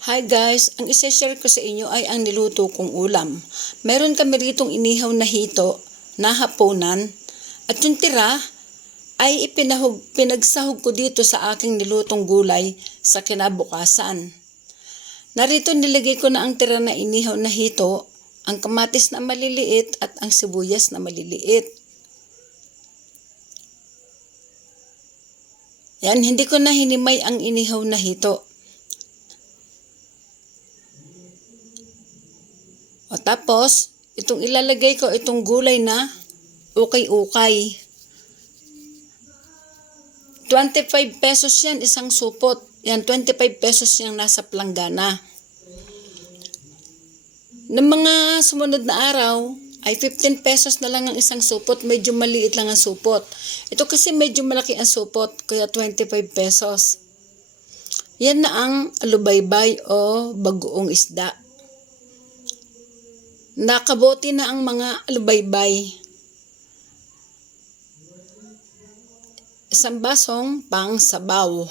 Hi guys, ang isi-share ko sa inyo ay ang niluto kong ulam. Meron kami ritong inihaw na hito na hapunan at yung tira ay ipinahog, pinagsahog ko dito sa aking nilutong gulay sa kinabukasan. Narito nilagay ko na ang tira na inihaw na hito, ang kamatis na maliliit at ang sibuyas na maliliit. Yan, hindi ko na hinimay ang inihaw na hito. O tapos, itong ilalagay ko, itong gulay na ukay-ukay. 25 pesos yan, isang supot. Yan, 25 pesos yung nasa planggana. Ng mga sumunod na araw, ay 15 pesos na lang ang isang supot. Medyo maliit lang ang supot. Ito kasi medyo malaki ang supot, kaya 25 pesos. Yan na ang alubaybay o bagoong isda. Nakabote na ang mga alubaybay. Isang basong pang sabaw.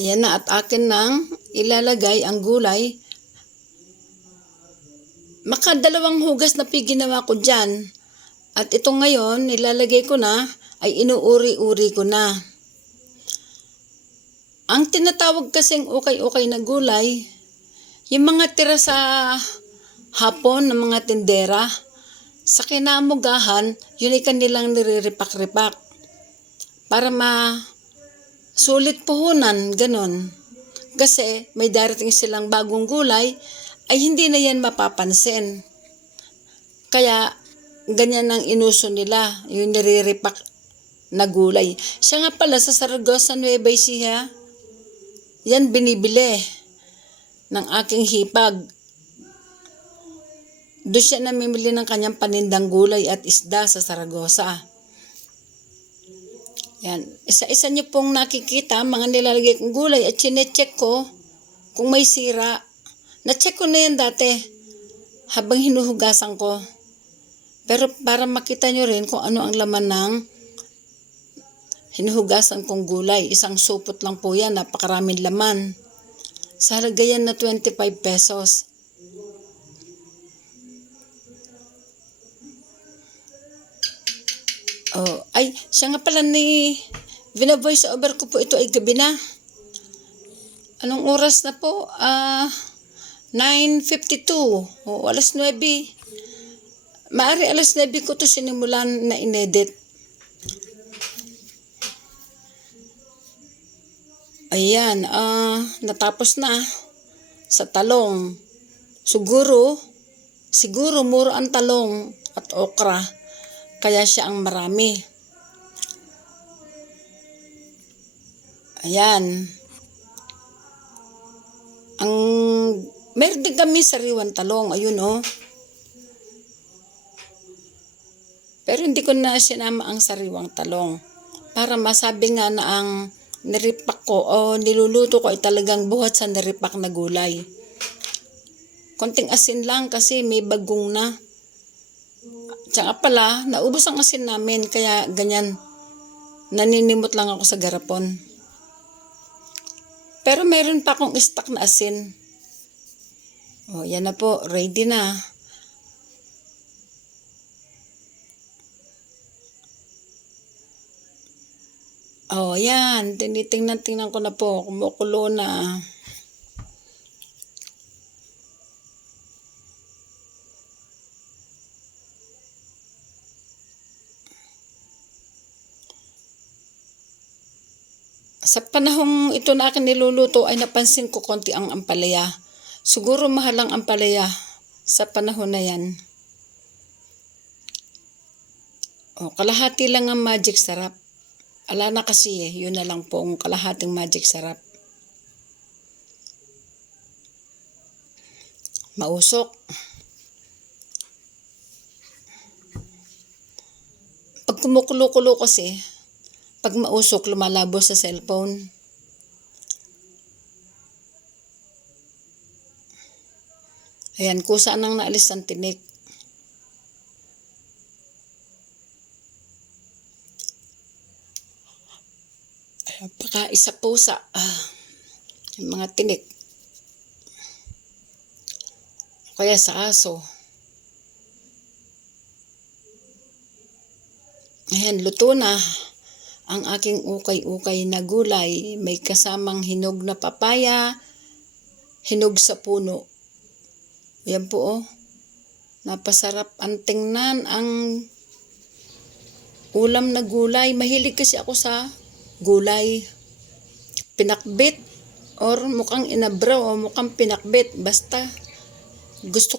Ayan na at akin nang ilalagay ang gulay. Makadalawang hugas na ginawa ko dyan. At ito ngayon, nilalagay ko na, ay inuuri-uri ko na. Ang tinatawag kasing ukay-ukay na gulay, yung mga tira sa hapon ng mga tindera, sa kinamugahan, yun ay kanilang niriripak-ripak. Para ma sulit puhunan, ganon. Kasi may darating silang bagong gulay, ay hindi na yan mapapansin. Kaya, ganyan ang inuso nila, yung niriripak na gulay. Siya nga pala sa Saragosa Nueva Ecija, yan binibili ng aking hipag. Doon siya namimili ng kanyang panindang gulay at isda sa Saragosa. Yan. Isa-isa niyo pong nakikita mga nilalagay kong gulay at chinecheck ko kung may sira. Na-check ko na yan dati habang hinuhugasan ko. Pero para makita nyo rin kung ano ang laman ng hinuhugasan kong gulay. Isang supot lang po yan, napakaraming laman. Sa halaga yan na 25 pesos. Oh, ay, siya nga pala ni Vina-voice over ko po ito ay gabi na. Anong oras na po? Ah, 9.52. O, alas 9. Maari alas 9 ko to sinimulan na inedit. Ayan, ah, natapos na sa talong. Siguro, siguro muro ang talong at okra. Kaya siya ang marami. Ayan. Ang meron din kami sariwan talong, ayun oh. Pero hindi ko na sinama ang sariwang talong. Para masabi nga na ang niripak ko o niluluto ko ay talagang buhat sa niripak na gulay. Konting asin lang kasi may bagong na. Tsaka pala, naubos ang asin namin kaya ganyan. Naninimot lang ako sa garapon. Pero meron pa akong stock na asin. O, yan na po. Ready na. Oh, yan. Tinitingnan-tingnan ko na po. Kumukulo na. Sa panahong ito na akin niluluto ay napansin ko konti ang ampalaya. Siguro mahal ang ampalaya sa panahon na yan. O, kalahati lang ang magic sarap. Ala na kasi eh, yun na lang po ang kalahating magic sarap. Mausok. Pag kumukulo-kulo kasi, pag mausok, lumalabo sa cellphone. Ayan, kusa nang naalis ang tinik. Baka isa pusa. Ah, yung mga tinik. Kaya sa aso. Ayan, luto na ang aking ukay-ukay na gulay. May kasamang hinog na papaya, hinog sa puno. Yan po oh. Napasarap ang tingnan ang ulam na gulay. Mahilig kasi ako sa gulay. Pinakbit or mukhang inabraw o mukhang pinakbit. Basta gusto